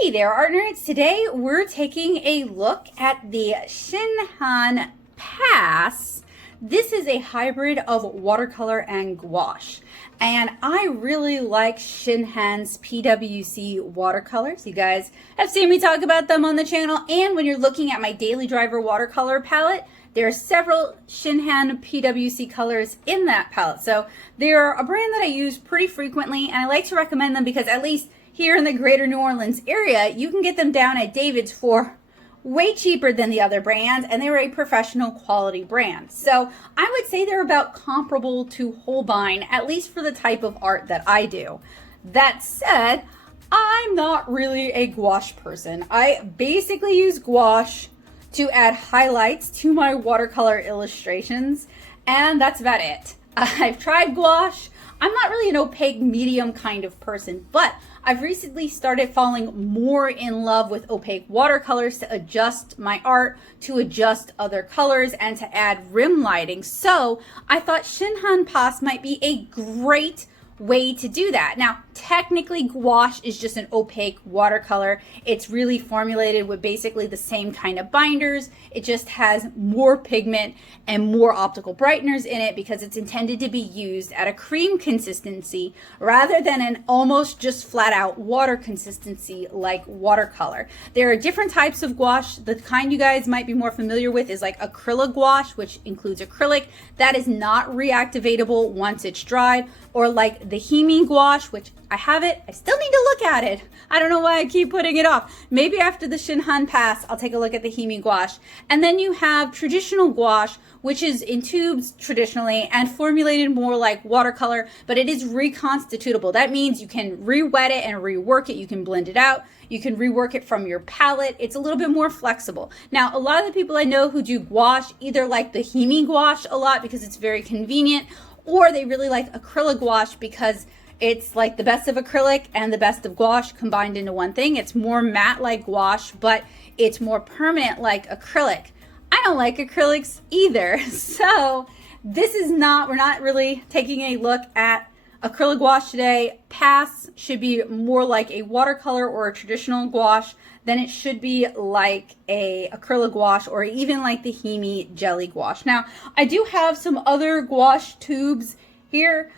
Hey there, art nerds. Today we're taking a look at the Shinhan Pass. This is a hybrid of watercolor and gouache. And I really like Shinhan's PWC watercolors. You guys have seen me talk about them on the channel. And when you're looking at my Daily Driver watercolor palette, there are several Shinhan PWC colors in that palette. So they're a brand that I use pretty frequently, and I like to recommend them because at least here in the greater New Orleans area, you can get them down at David's for way cheaper than the other brands, and they were a professional quality brand. So I would say they're about comparable to Holbein, at least for the type of art that I do. That said, I'm not really a gouache person. I basically use gouache to add highlights to my watercolor illustrations, and that's about it. I've tried gouache. I'm not really an opaque medium kind of person, but I've recently started falling more in love with opaque watercolors to adjust my art, to adjust other colors, and to add rim lighting. So I thought Shinhan Pass might be a great way to do that. Now, technically gouache is just an opaque watercolor. It's really formulated with basically the same kind of binders. It just has more pigment and more optical brighteners in it because it's intended to be used at a cream consistency rather than an almost just flat out water consistency like watercolor. There are different types of gouache. The kind you guys might be more familiar with is like acrylic gouache, which includes acrylic. That is not reactivatable once it's dried, or like the Hemi gouache, which I have it. I still need to look at it. I don't know why I keep putting it off. Maybe after the Shinhan Pass, I'll take a look at the Hemi gouache. And then you have traditional gouache, which is in tubes traditionally and formulated more like watercolor, but it is reconstitutable. That means you can re-wet it and rework it. You can blend it out. You can rework it from your palette. It's a little bit more flexible. Now, a lot of the people I know who do gouache either like the Hemi gouache a lot because it's very convenient, or they really like acrylic gouache because it's like the best of acrylic and the best of gouache combined into one thing. It's more matte like gouache, but it's more permanent like acrylic. I don't like acrylics either. So this is not, we're not really taking a look at acrylic gouache today. Pass should be more like a watercolor or a traditional gouache than it should be like a acrylic gouache or even like the Hemi jelly gouache. Now, I do have some other gouache tubes here.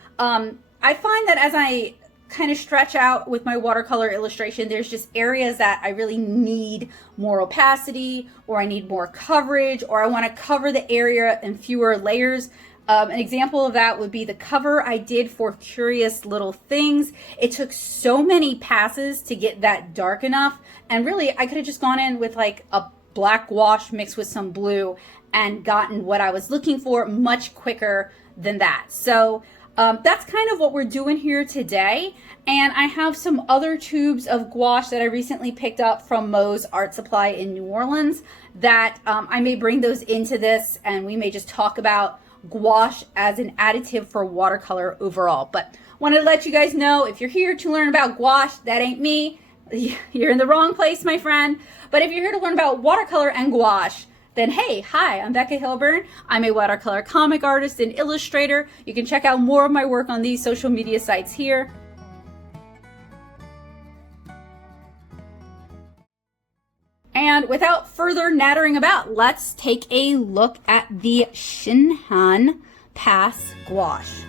I find that as I kind of stretch out with my watercolor illustration, there's just areas that I really need more opacity, or I need more coverage, or I want to cover the area in fewer layers. An example of that would be the cover I did for Curious Little Things. It took so many passes to get that dark enough, and really I could have just gone in with like a black gouache mixed with some blue and gotten what I was looking for much quicker than that. So that's kind of what we're doing here today. And I have some other tubes of gouache that I recently picked up from Moe's Art Supply in New Orleans that I may bring those into this, and we may just talk about gouache as an additive for watercolor overall. But wanted to let you guys know, if you're here to learn about gouache, that ain't me. You're in the wrong place, my friend. But if you're here to learn about watercolor and gouache, then hey, hi, I'm Becca Hilburn. I'm a watercolor comic artist and illustrator. You can check out more of my work on these social media sites here. And without further nattering about, let's take a look at the Shinhan Pass gouache.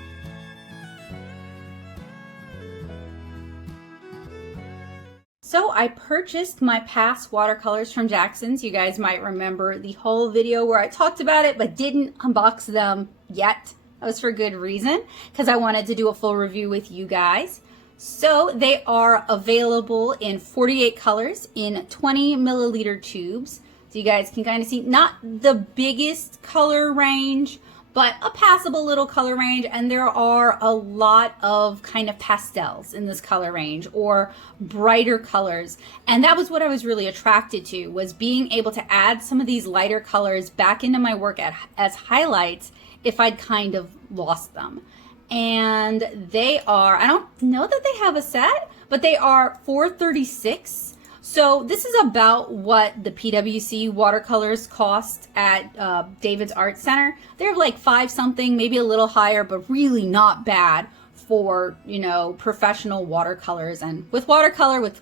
So I purchased my Pass watercolors from Jackson's. You guys might remember the whole video where I talked about it but didn't unbox them yet. That was for good reason, because I wanted to do a full review with you guys. So they are available in 48 colors in 20 milliliter tubes. So you guys can kind of see, not the biggest color range, but a passable little color range. And there are a lot of kind of pastels in this color range, or brighter colors. And that was what I was really attracted to, was being able to add some of these lighter colors back into my work as highlights if I'd kind of lost them. And they are, I don't know that they have a set, but they are $4.36. So this is about what the PWC watercolors cost at David's Art Center. They're like $5 something, maybe a little higher, but really not bad for, you know, professional watercolors. And with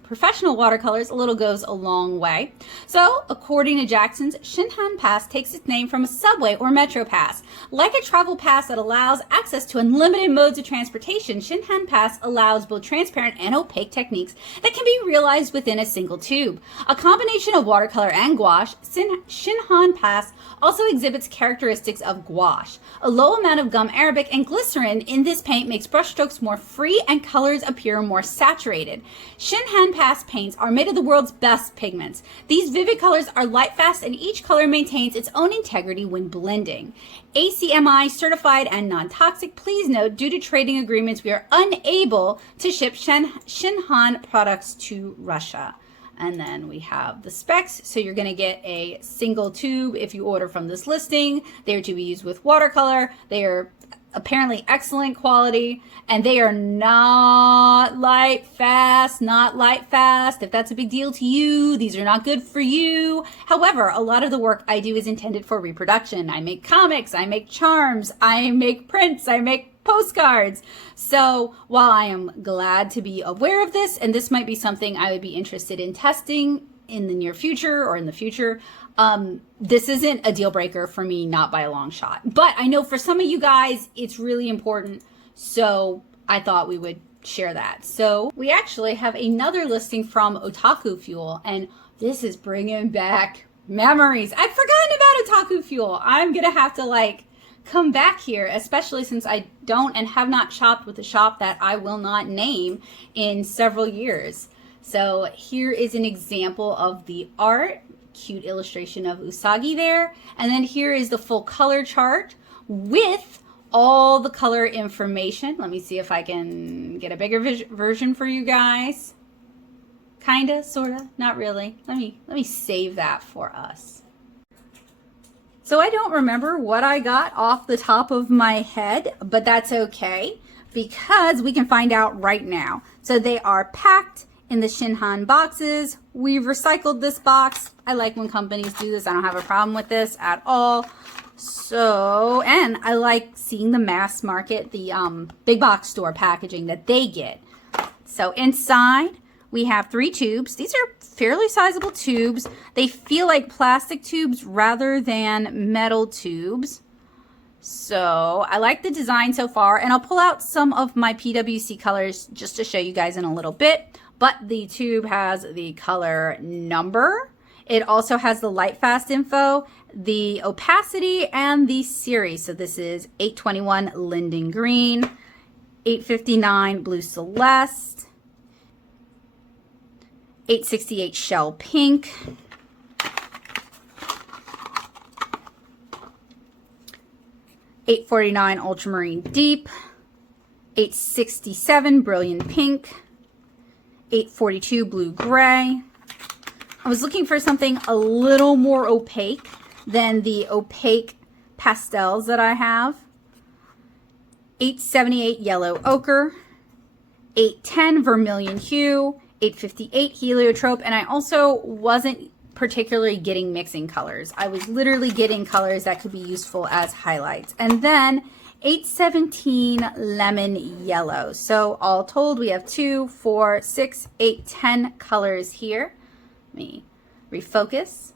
professional watercolors, a little goes a long way. So according to Jackson's, Shinhan Pass takes its name from a subway or metro pass. Like a travel pass that allows access to unlimited modes of transportation, Shinhan Pass allows both transparent and opaque techniques that can be realized within a single tube. A combination of watercolor and gouache, Shinhan Pass also exhibits characteristics of gouache. A low amount of gum arabic and glycerin in this paint makes brushstrokes more free and colors appear more saturated. Shinhan Pass paints are made of the world's best pigments. These vivid colors are light fast and each color maintains its own integrity when blending. ACMI certified and non-toxic. Please note, due to trading agreements, we are unable to ship Shinhan products to Russia. And then we have the specs. So you're going to get a single tube if you order from this listing. They are to be used with watercolor. They are apparently excellent quality, and they are not light fast. If that's a big deal to you, these are not good for you. However, a lot of the work I do is intended for reproduction. I make comics, I make charms, I make prints, I make postcards. So while I am glad to be aware of this, and this might be something I would be interested in testing in the near future or in the future, this isn't a deal breaker for me, not by a long shot. But I know for some of you guys, it's really important. So I thought we would share that. So we actually have another listing from Otaku Fuel, and this is bringing back memories. I'd forgotten about Otaku Fuel. I'm going to have to come back here, especially since I don't and have not shopped with a shop that I will not name in several years. So here is an example of the art. Cute illustration of Usagi there. And then here is the full color chart with all the color information. Let me see if I can get a bigger version for you guys. Kinda, sorta, not really. Let me save that for us. So I don't remember what I got off the top of my head, but that's okay because we can find out right now. So they are packed in the Shinhan boxes. We've recycled this box. I like when companies do this. I don't have a problem with this at all. So, and I like seeing the mass market, the big box store packaging that they get. So inside we have 3 tubes. These are fairly sizable tubes. They feel like plastic tubes rather than metal tubes. So I like the design so far, and I'll pull out some of my PWC colors just to show you guys in a little bit. But the tube has the color number. It also has the light fast info, the opacity, and the series. So this is 821 Linden Green, 859 Blue Celeste, 868 Shell Pink, 849 Ultramarine Deep, 867 Brilliant Pink, 842 Blue Gray. I was looking for something a little more opaque than the opaque pastels that I have. 878 Yellow Ochre, 810 Vermilion Hue, 858 Heliotrope, and I also wasn't particularly getting mixing colors. I was literally getting colors that could be useful as highlights. And then 817 Lemon Yellow. So all told, we have 2, 4, 6, 8, 10 colors here. Let me refocus.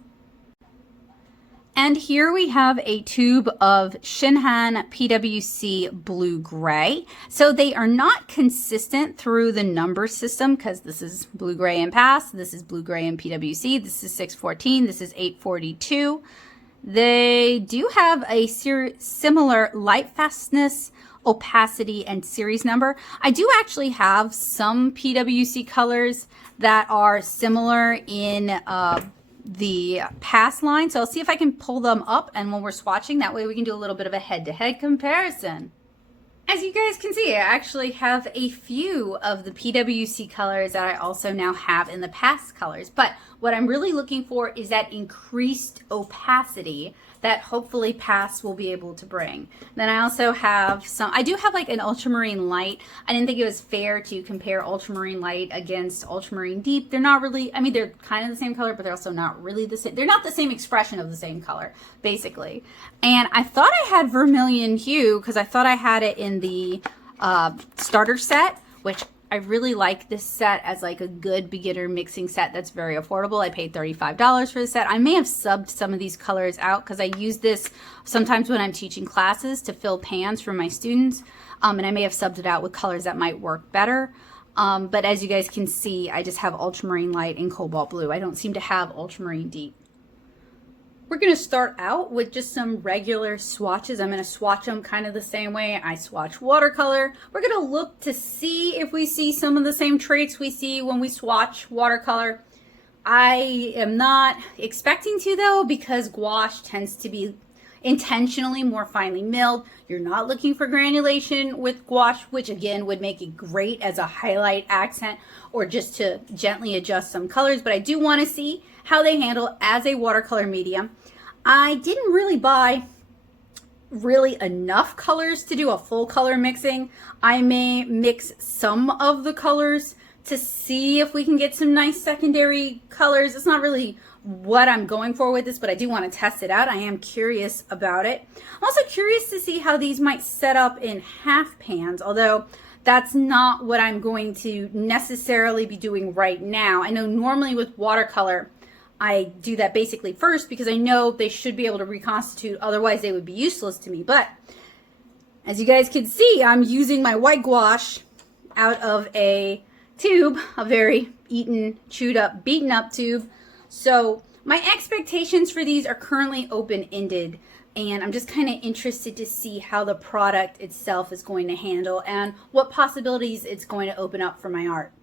And here we have a tube of Shinhan PWC Blue Gray. So they are not consistent through the number system because this is Blue Gray in Pass, this is Blue Gray in PWC, this is 614, this is 842. They do have a similar light fastness, opacity, and series number. I do actually have some PWC colors that are similar in the Pass line. So I'll see if I can pull them up, and when we're swatching, that way we can do a little bit of a head-to-head comparison. As you guys can see, I actually have a few of the PWC colors that I also now have in the Pass colors. But what I'm really looking for is that increased opacity that hopefully Pass will be able to bring. Then I also have I do have like an ultramarine light. I didn't think it was fair to compare ultramarine light against ultramarine deep. They're not really, I mean, they're kind of the same color, but they're also not really the same. They're not the same expression of the same color, basically. And I thought I had vermilion hue because I thought I had it in the starter set, which I really like this set as like a good beginner mixing set that's very affordable. I paid $35 for the set. I may have subbed some of these colors out because I use this sometimes when I'm teaching classes to fill pans for my students. And I may have subbed it out with colors that might work better. But as you guys can see, I just have ultramarine light and cobalt blue. I don't seem to have ultramarine deep. We're going to start out with just some regular swatches. I'm going to swatch them kind of the same way I swatch watercolor. We're going to look to see if we see some of the same traits we see when we swatch watercolor. I am not expecting to though, because gouache tends to be intentionally more finely milled. You're not looking for granulation with gouache, which again would make it great as a highlight accent or just to gently adjust some colors, but I do want to see how they handle as a watercolor medium. I didn't really buy enough colors to do a full color mixing. I may mix some of the colors to see if we can get some nice secondary colors. It's not really what I'm going for with this, but I do want to test it out. I am curious about it. I'm also curious to see how these might set up in half pans, although that's not what I'm going to necessarily be doing right now. I know normally with watercolor, I do that basically first because I know they should be able to reconstitute, otherwise they would be useless to me. But as you guys can see, I'm using my white gouache out of a tube, a very eaten, chewed up, beaten up tube. So my expectations for these are currently open-ended, and I'm just kind of interested to see how the product itself is going to handle and what possibilities it's going to open up for my art.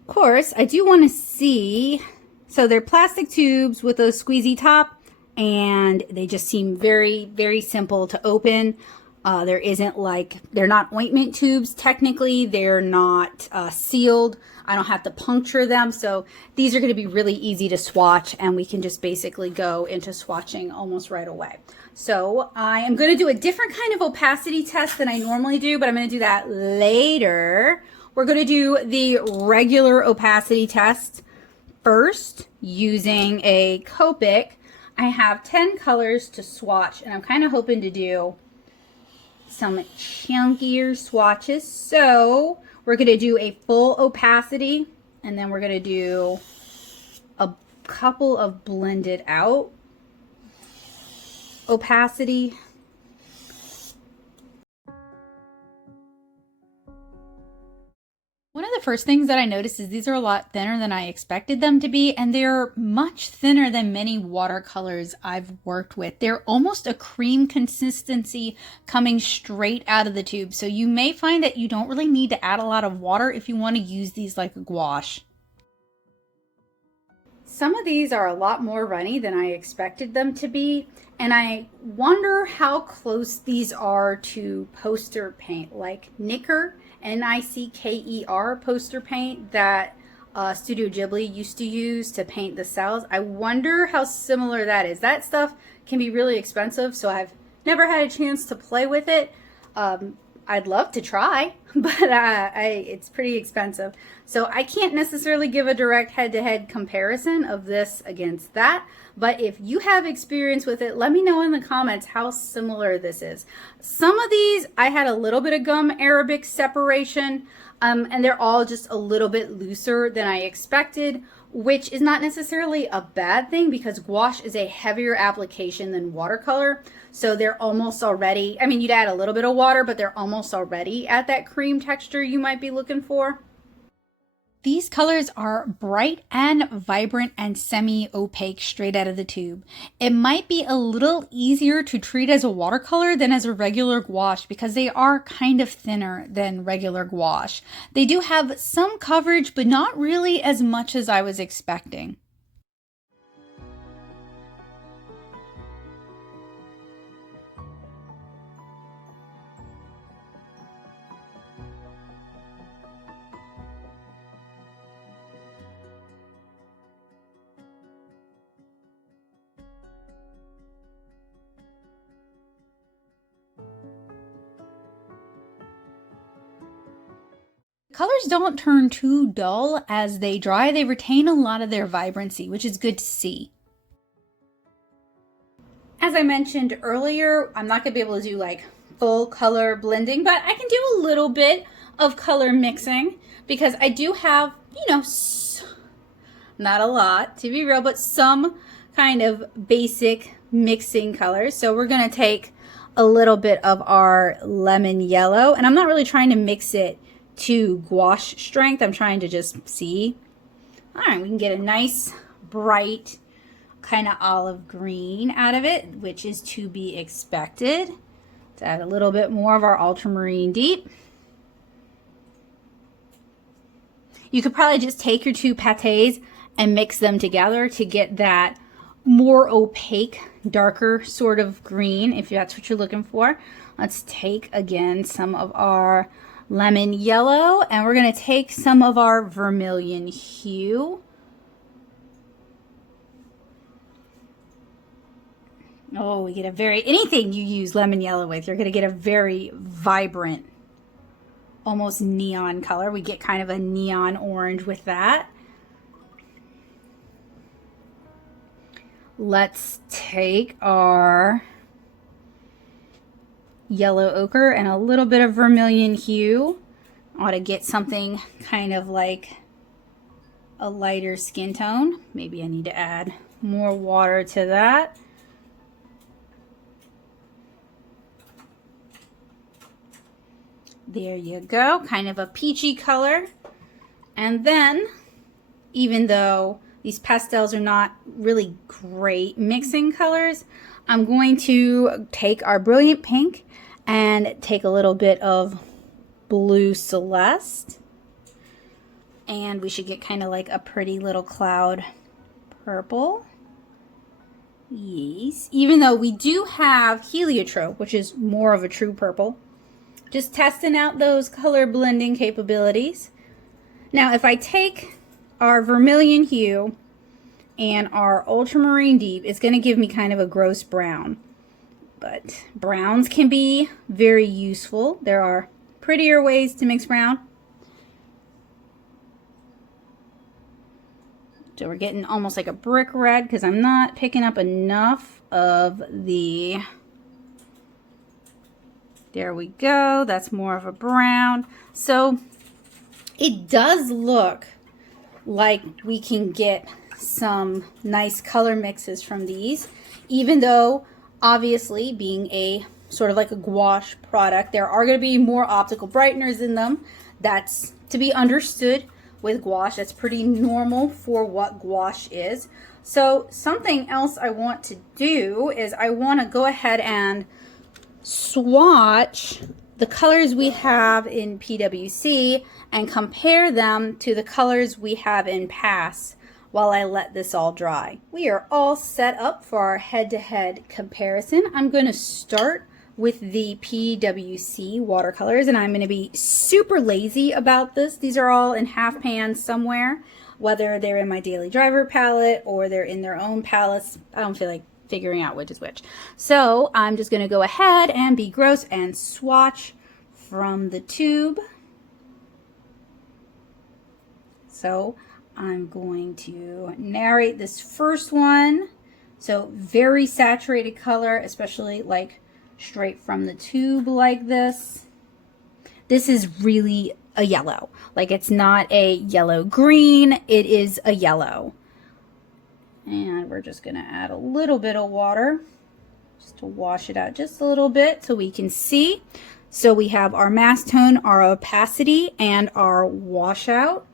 Of course, I do want to see, so they're plastic tubes with a squeezy top, and they just seem very, very simple to open. There isn't like, they're not ointment tubes technically, they're not sealed. I don't have to puncture them, so these are going to be really easy to swatch, and we can just basically go into swatching almost right away. So I am going to do a different kind of opacity test than I normally do, but I'm going to do that later. We're going to do the regular opacity test first using a Copic. I have 10 colors to swatch, and I'm kind of hoping to do some chunkier swatches. So we're going to do a full opacity, and then we're going to do a couple of blended out opacity. One of the first things that I noticed is these are a lot thinner than I expected them to be, and they're much thinner than many watercolors I've worked with. They're almost a cream consistency coming straight out of the tube, so you may find that you don't really need to add a lot of water if you want to use these like a gouache. Some of these are a lot more runny than I expected them to be, and I wonder how close these are to poster paint, like Nicker, N-I-C-K-E-R poster paint that Studio Ghibli used to use to paint the cells. I wonder how similar that is. That stuff can be really expensive, so I've never had a chance to play with it. I'd love to try, but it's pretty expensive. So I can't necessarily give a direct head-to-head comparison of this against that. But if you have experience with it, let me know in the comments how similar this is. Some of these, I had a little bit of gum Arabic separation, and they're all just a little bit looser than I expected, which is not necessarily a bad thing because gouache is a heavier application than watercolor. So they're almost already, I mean, you'd add a little bit of water, but they're almost already at that cream texture you might be looking for. These colors are bright and vibrant and semi-opaque straight out of the tube. It might be a little easier to treat as a watercolor than as a regular gouache because they are kind of thinner than regular gouache. They do have some coverage, but not really as much as I was expecting. Colors don't turn too dull as they dry. They retain a lot of their vibrancy, which is good to see. As I mentioned earlier, I'm not going to be able to do like full color blending, but I can do a little bit of color mixing because I do have, you know, not a lot to be real, but some kind of basic mixing colors. So we're going to take a little bit of our lemon yellow, and I'm not really trying to mix it to gouache strength. I'm trying to just see. All right, we can get a nice bright kind of olive green out of it, which is to be expected. Let's add a little bit more of our ultramarine deep. You could probably just take your two pâtés and mix them together to get that more opaque, darker sort of green, if that's what you're looking for. Let's take again some of our lemon yellow, and we're going to take some of our vermilion hue. Oh, we get a very, anything you use lemon yellow with, you're going to get a very vibrant, almost neon color. We get kind of a neon orange with that. Let's take our yellow ochre and a little bit of vermilion hue. I ought to get something kind of like a lighter skin tone. Maybe I need to add more water to that. There you go, kind of a peachy color. And then, even though these pastels are not really great mixing colors, I'm going to take our brilliant pink and take a little bit of blue celeste. And we should get kind of like a pretty little cloud purple. Yes, even though we do have heliotrope, which is more of a true purple. Just testing out those color blending capabilities. Now, if I take our vermilion hue and our ultramarine deep, it's going to give me kind of a gross brown. But browns can be very useful. There are prettier ways to mix brown. So we're getting almost like a brick red because I'm not picking up enough of the... There we go. That's more of a brown. So it does look like we can get some nice color mixes from these, even though obviously being a sort of like a gouache product, there are going to be more optical brighteners in them. That's to be understood with gouache. That's pretty normal for what gouache is. So something else I want to do is I want to go ahead and swatch the colors we have in PWC and compare them to the colors we have in Pass while I let this all dry. We are all set up for our head-to-head comparison. I'm going to start with the PWC watercolors, and I'm going to be super lazy about this. These are all in half pans somewhere, whether they're in my Daily Driver palette or they're in their own palettes. I don't feel like figuring out which is which. So I'm just going to go ahead and be gross and swatch from the tube. So I'm going to narrate this first one. So very saturated color, especially like straight from the tube like this. This is really a yellow. Like it's not a yellow green, it is a yellow. And we're just going to add a little bit of water just to wash it out just a little bit so we can see. So we have our mass tone, our opacity, and our washout.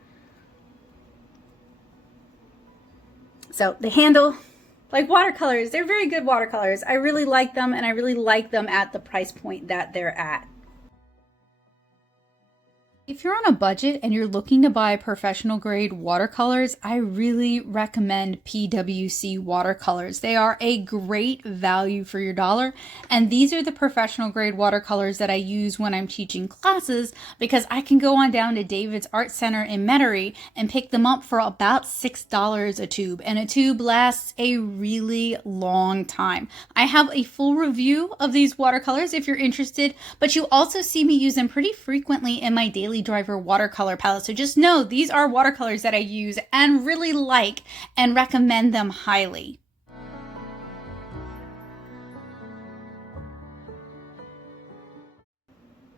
So the handle, like watercolors, they're very good watercolors. I really like them, and I really like them at the price point that they're at. If you're on a budget and you're looking to buy professional grade watercolors, I really recommend PWC watercolors. They are a great value for your dollar, and these are the professional grade watercolors that I use when I'm teaching classes because I can go on down to David's Art Center in Metairie and pick them up for about $6 a tube, and a tube lasts a really long time. I have a full review of these watercolors if you're interested, but you also see me use them pretty frequently in my Daily Driver watercolor palette. So just know these are watercolors that I use and really like and recommend them highly.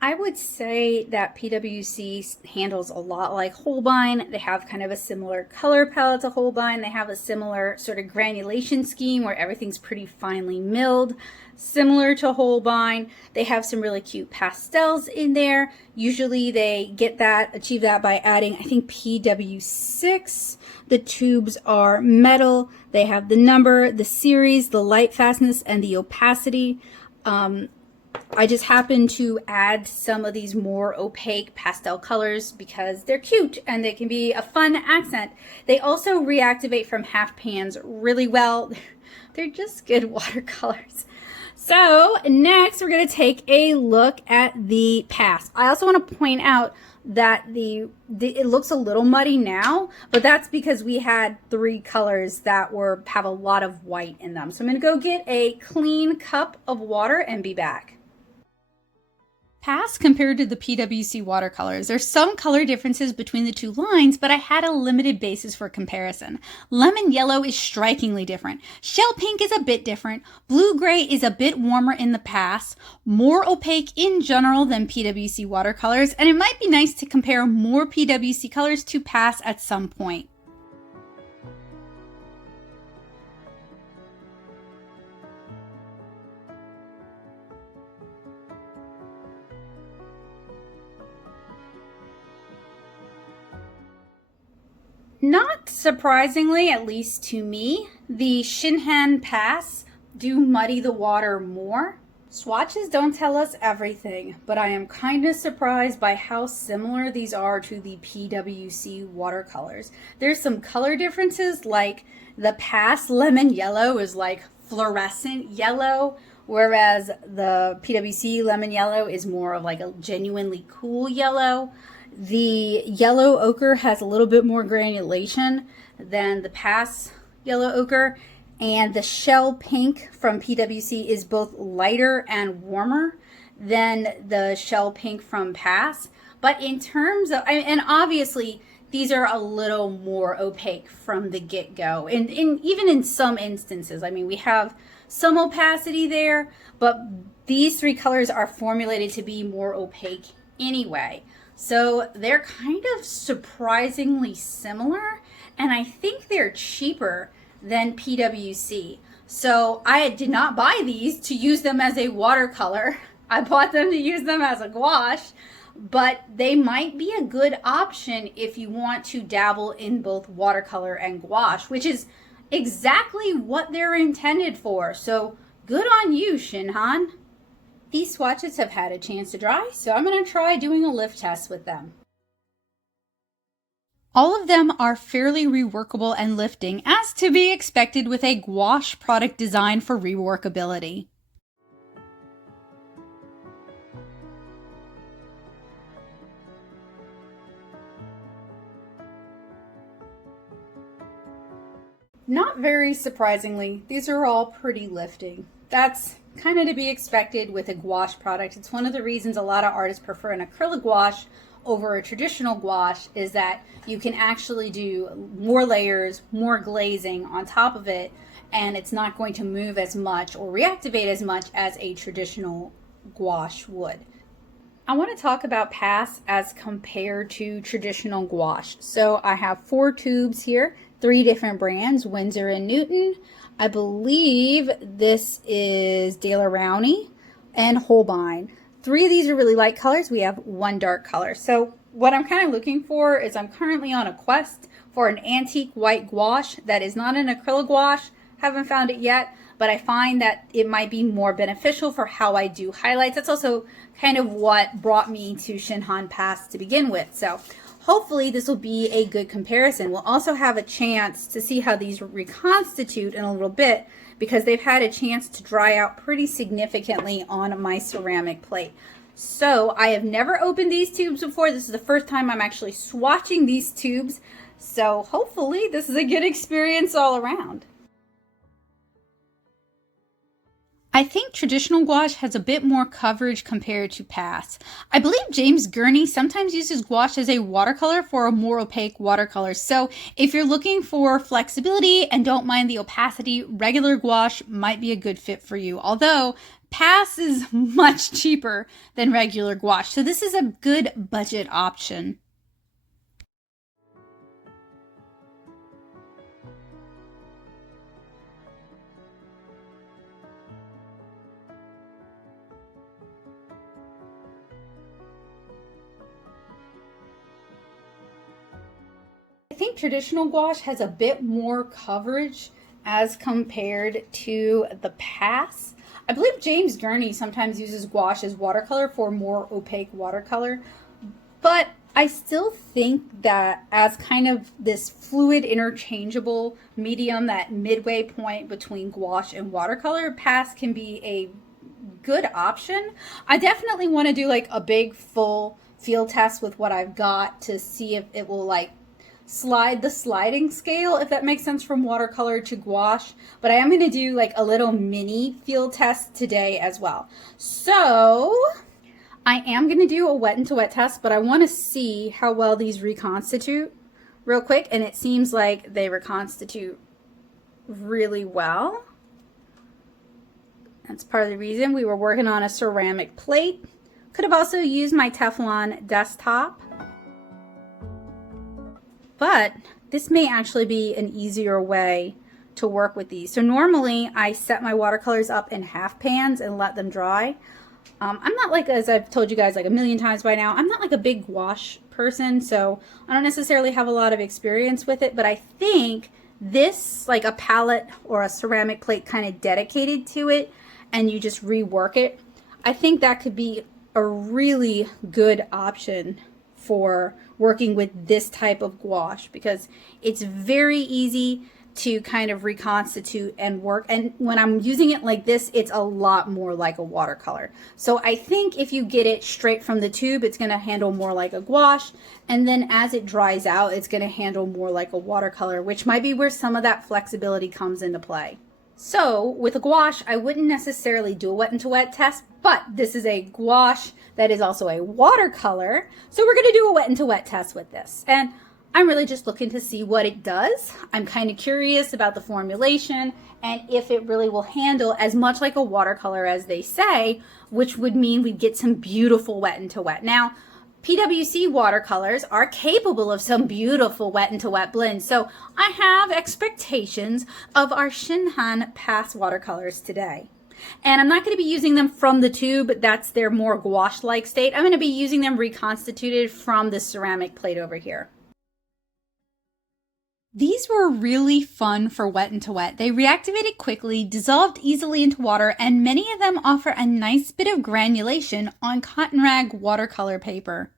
I would say that PWC handles a lot like Holbein. They have kind of a similar color palette to Holbein. They have a similar sort of granulation scheme where everything's pretty finely milled, similar to Holbein. They have some really cute pastels in there. Usually they achieve that by adding, I think, PW6. The tubes are metal. They have the number, the series, the light fastness, and the opacity. I just happen to add some of these more opaque pastel colors because they're cute and they can be a fun accent. They also reactivate from half pans really well. They're just good watercolors. So next we're going to take a look at the Pass. I also want to point out that it looks a little muddy now, but that's because we had 3 colors that have a lot of white in them. So I'm going to go get a clean cup of water and be back. Pass compared to the PWC watercolors. There's some color differences between the two lines, but I had a limited basis for comparison. Lemon yellow is strikingly different. Shell pink is a bit different. Blue-gray is a bit warmer in the Pass, more opaque in general than PWC watercolors, and it might be nice to compare more PWC colors to Pass at some point. Not surprisingly, at least to me, the Shinhan Pass do muddy the water more. Swatches don't tell us everything, but I am kind of surprised by how similar these are to the PWC watercolors. There's some color differences, like the Pass lemon yellow is like fluorescent yellow, whereas the PWC lemon yellow is more of like a genuinely cool yellow. The yellow ochre has a little bit more granulation than the Pass yellow ochre, and the shell pink from PWC is both lighter and warmer than the shell pink from Pass. But in terms of, and obviously these are a little more opaque from the get-go, and even in some instances, I mean, we have some opacity there, but these 3 colors are formulated to be more opaque anyway. So they're kind of surprisingly similar, and I think they're cheaper than PWC. So I did not buy these to use them as a watercolor. I bought them to use them as a gouache, but they might be a good option if you want to dabble in both watercolor and gouache, which is exactly what they're intended for. So good on you, Shinhan. These swatches have had a chance to dry, so I'm going to try doing a lift test with them. All of them are fairly reworkable and lifting, as to be expected with a gouache product designed for reworkability. Not very surprisingly, these are all pretty lifting. That's kind of to be expected with a gouache product. It's one of the reasons a lot of artists prefer an acrylic gouache over a traditional gouache, is that you can actually do more layers, more glazing on top of it, and it's not going to move as much or reactivate as much as a traditional gouache would. I want to talk about Pass as compared to traditional gouache. So I have 4 tubes here, 3 different brands, Winsor and Newton. I believe this is De La Rowney and Holbein. 3 of these are really light colors. We have 1 dark color. So what I'm kind of looking for is, I'm currently on a quest for an antique white gouache that is not an acrylic gouache. Haven't found it yet, but I find that it might be more beneficial for how I do highlights. That's also kind of what brought me to Shinhan Pass to begin with. So hopefully this will be a good comparison. We'll also have a chance to see how these reconstitute in a little bit, because they've had a chance to dry out pretty significantly on my ceramic plate. So I have never opened these tubes before. This is the first time I'm actually swatching these tubes. So hopefully this is a good experience all around. I think traditional gouache has a bit more coverage compared to Pass. I believe James Gurney sometimes uses gouache as a watercolor for a more opaque watercolor. So if you're looking for flexibility and don't mind the opacity, regular gouache might be a good fit for you. Although Pass is much cheaper than regular gouache, so this is a good budget option. I think traditional gouache has a bit more coverage as compared to the Pass. I believe James Gurney sometimes uses gouache as watercolor for more opaque watercolor, but I still think that as kind of this fluid interchangeable medium, that midway point between gouache and watercolor, Pass can be a good option. I definitely want to do like a big full field test with what I've got to see if it will like slide the sliding scale, if that makes sense, from watercolor to gouache. But I am going to do like a little mini field test today as well. So I am going to do a wet into wet test, but I want to see how well these reconstitute real quick. And it seems like they reconstitute really well. That's part of the reason we were working on a ceramic plate. Could have also used my Teflon desktop. But this may actually be an easier way to work with these. So normally I set my watercolors up in half pans and let them dry. I'm not like, as I've told you guys like a million times by now, I'm not like a big gouache person, so I don't necessarily have a lot of experience with it, but I think this, like a palette or a ceramic plate kind of dedicated to it, and you just rework it, I think that could be a really good option for working with this type of gouache, because it's very easy to kind of reconstitute and work. And when I'm using it like this, it's a lot more like a watercolor. So I think if you get it straight from the tube, it's going to handle more like a gouache. And then as it dries out, it's going to handle more like a watercolor, which might be where some of that flexibility comes into play. So with a gouache, I wouldn't necessarily do a wet into wet test, but this is a gouache that is also a watercolor. So we're going to do a wet into wet test with this. And I'm really just looking to see what it does. I'm kind of curious about the formulation and if it really will handle as much like a watercolor as they say, which would mean we'd get some beautiful wet into wet. Now, PWC watercolors are capable of some beautiful wet into wet blends. So I have expectations of our Shinhan Pass watercolors today. And I'm not going to be using them from the tube. That's their more gouache-like state. I'm going to be using them reconstituted from the ceramic plate over here. These were really fun for wet into wet. They reactivated quickly, dissolved easily into water, and many of them offer a nice bit of granulation on cotton rag watercolor paper.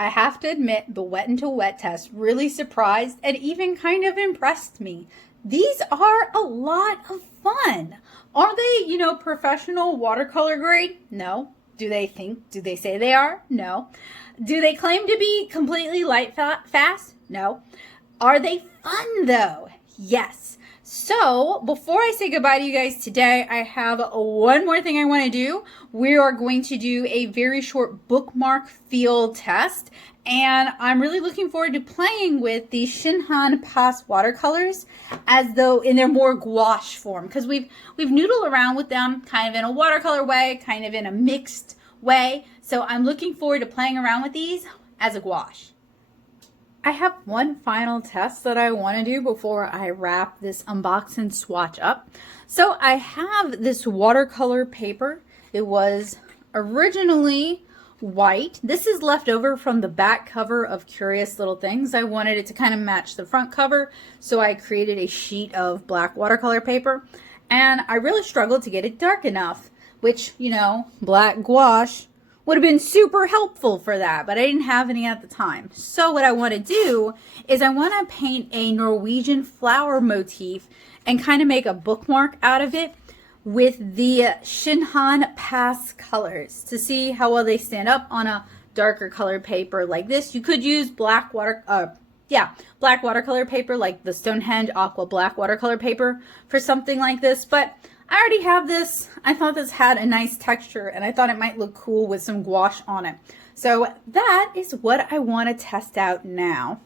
I have to admit, the wet into wet test really surprised and even kind of impressed me. These are a lot of fun. Are they, professional watercolor grade? No. Do they say they are? No. Do they claim to be completely light fast? No. Are they fun though? Yes. So before I say goodbye to you guys today, I have one more thing I want to do. We are going to do a very short bookmark field test, and I'm really looking forward to playing with the Shinhan Pass watercolors as though in their more gouache form, because we've noodled around with them kind of in a watercolor way, kind of in a mixed way. So I'm looking forward to playing around with these as a gouache. I have one final test that I want to do before I wrap this unbox and swatch up. So I have this watercolor paper. It was originally white. This is left over from the back cover of Curious Little Things. I wanted it to kind of match the front cover, so I created a sheet of black watercolor paper, and I really struggled to get it dark enough, which, you know, black gouache would have been super helpful for that, but I didn't have any at the time. So what I want to do is I want to paint a Norwegian flower motif and kind of make a bookmark out of it with the Shinhan Pass colors to see how well they stand up on a darker colored paper like this. You could use black watercolor paper like the Stonehenge Aqua Black watercolor paper for something like this, but I already have this. I thought this had a nice texture and I thought it might look cool with some gouache on it. So that is what I want to test out now.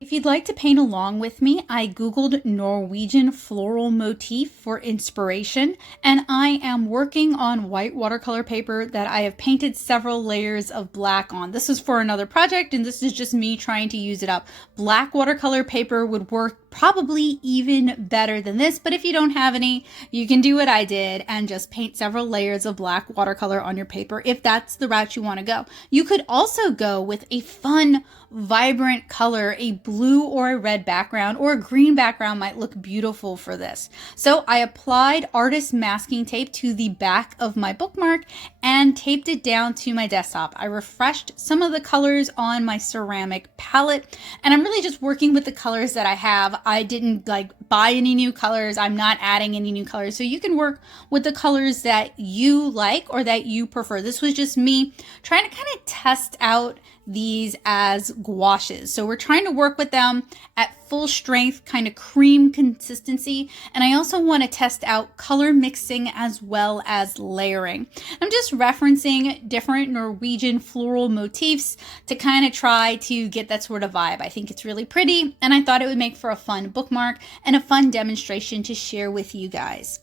If you'd like to paint along with me, I Googled Norwegian floral motif for inspiration, and I am working on white watercolor paper that I have painted several layers of black on. This is for another project, and this is just me trying to use it up. Black watercolor paper would work probably even better than this, but if you don't have any, you can do what I did and just paint several layers of black watercolor on your paper if that's the route you want to go. You could also go with a fun, vibrant color. A blue or a red background or a green background might look beautiful for this. So I applied artist masking tape to the back of my bookmark and taped it down to my desktop. I refreshed some of the colors on my ceramic palette, and I'm really just working with the colors that I have. I didn't buy any new colors. I'm not adding any new colors. So you can work with the colors that you like or that you prefer. This was just me trying to kind of test out these as gouaches. So we're trying to work with them at full strength, kind of cream consistency. And I also want to test out color mixing as well as layering. I'm just referencing different Norwegian floral motifs to kind of try to get that sort of vibe. I think it's really pretty, and I thought it would make for a fun bookmark and a fun demonstration to share with you guys.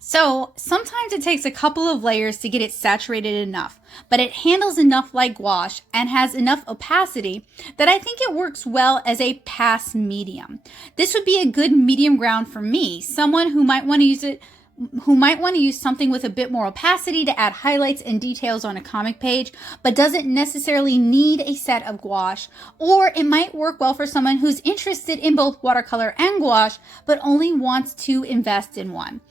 So sometimes it takes a couple of layers to get it saturated enough, but it handles enough like gouache and has enough opacity that I think it works well as a pass medium. This would be a good medium ground for me, someone who might want to use something with a bit more opacity to add highlights and details on a comic page, but doesn't necessarily need a set of gouache. Or it might work well for someone who's interested in both watercolor and gouache, but only wants to invest in one.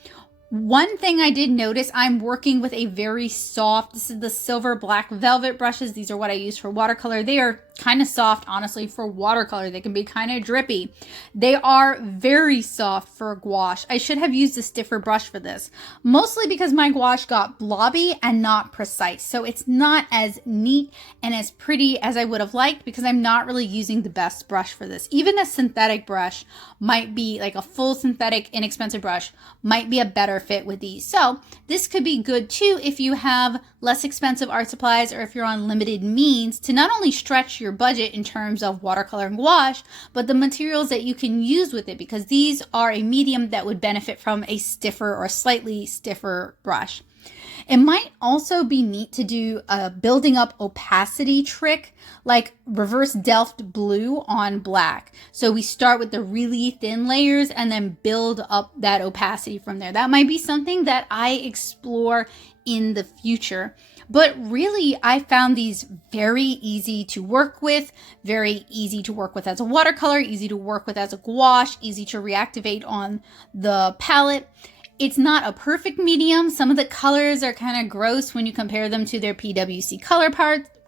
One thing I did notice, I'm working with a very soft, this is the silver black velvet brushes. These are what I use for watercolor. They are kind of soft, honestly, for watercolor. They can be kind of drippy. They are very soft for gouache. I should have used a stiffer brush for this, mostly because my gouache got blobby and not precise. So it's not as neat and as pretty as I would have liked because I'm not really using the best brush for this. Even a synthetic brush might be like a full synthetic, inexpensive brush might be a better fit with these. So this could be good too if you have less expensive art supplies or if you're on limited means to not only stretch your budget in terms of watercolor and gouache, but the materials that you can use with it, because these are a medium that would benefit from a stiffer or slightly stiffer brush. It might also be neat to do a building up opacity trick like reverse Delft blue on black. So we start with the really thin layers and then build up that opacity from there. That might be something that I explore in the future. But really, I found these very easy to work with, very easy to work with as a watercolor, easy to work with as a gouache, easy to reactivate on the palette. It's not a perfect medium. Some of the colors are kind of gross when you compare them to their PWC color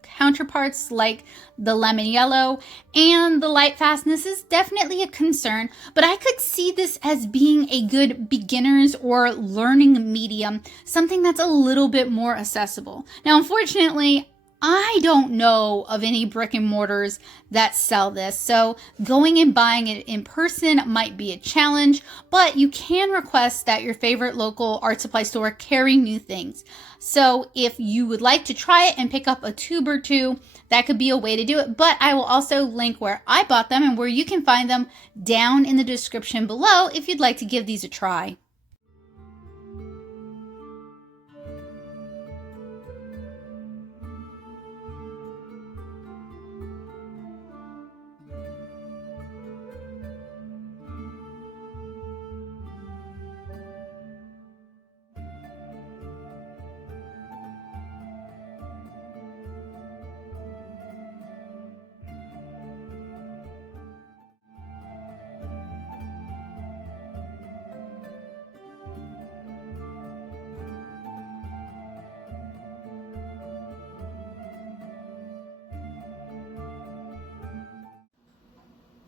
counterparts like the lemon yellow, and the light fastness is definitely a concern, but I could see this as being a good beginners or learning medium, something that's a little bit more accessible. Now, unfortunately, I don't know of any brick and mortars that sell this, so going and buying it in person might be a challenge, but you can request that your favorite local art supply store carry new things. So if you would like to try it and pick up a tube or two, that could be a way to do it, but I will also link where I bought them and where you can find them down in the description below if you'd like to give these a try.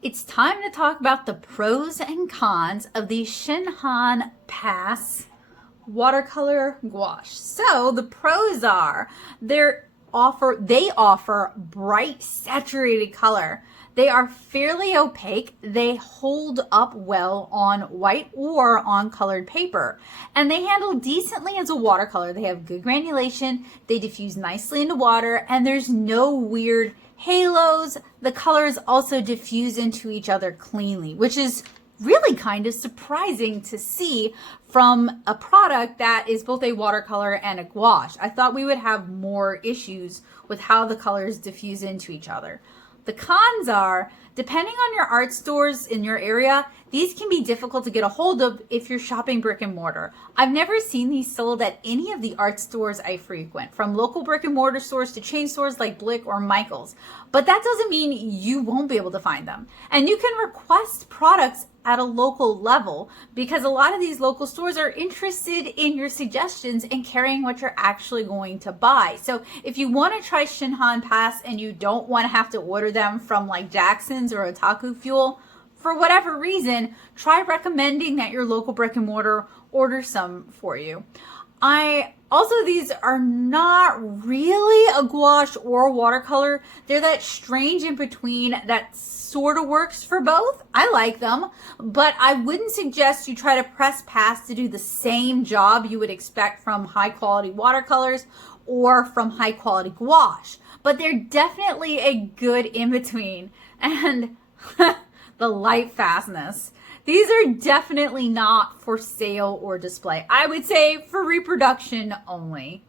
It's time to talk about the pros and cons of the Shinhan Pass watercolor gouache. So the pros are they offer bright saturated color. They are fairly opaque. They hold up well on white or on colored paper. And they handle decently as a watercolor. They have good granulation. They diffuse nicely into water. And there's no weird halos. The colors also diffuse into each other cleanly, which is really kind of surprising to see from a product that is both a watercolor and a gouache. I thought we would have more issues with how the colors diffuse into each other. The cons are, depending on your art stores in your area, these can be difficult to get a hold of if you're shopping brick and mortar. I've never seen these sold at any of the art stores I frequent, from local brick and mortar stores to chain stores like Blick or Michael's. But that doesn't mean you won't be able to find them. And you can request products at a local level because a lot of these local stores are interested in your suggestions and carrying what you're actually going to buy. So if you want to try Shinhan Pass and you don't want to have to order them from like Jackson's or Otaku Fuel, for whatever reason, try recommending that your local brick and mortar order some for you. These are not really a gouache or a watercolor. They're that strange in between that sort of works for both. I like them, but I wouldn't suggest you try to press pass to do the same job you would expect from high quality watercolors or from high quality gouache. But they're definitely a good in between. And the light fastness. These are definitely not for sale or display. I would say for reproduction only.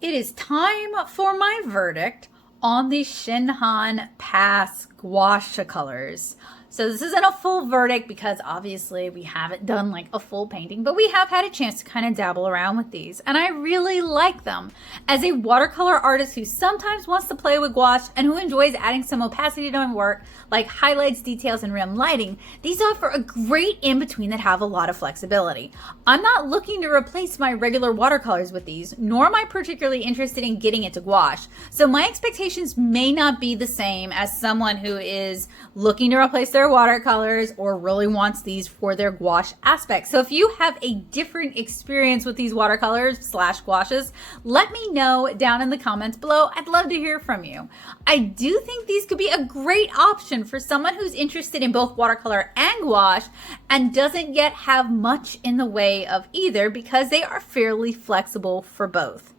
It is time for my verdict on the Shinhan Pass gouache colors. So this isn't a full verdict because obviously we haven't done like a full painting, but we have had a chance to kind of dabble around with these and I really like them. As a watercolor artist who sometimes wants to play with gouache and who enjoys adding some opacity to my work, like highlights, details, and rim lighting, these offer a great in-between that have a lot of flexibility. I'm not looking to replace my regular watercolors with these, nor am I particularly interested in getting into gouache. So my expectations may not be the same as someone who is looking to replace their watercolors or really wants these for their gouache aspect. So if you have a different experience with these watercolors / gouaches, let me know down in the comments below. I'd love to hear from you. I do think these could be a great option for someone who's interested in both watercolor and gouache and doesn't yet have much in the way of either because they are fairly flexible for both.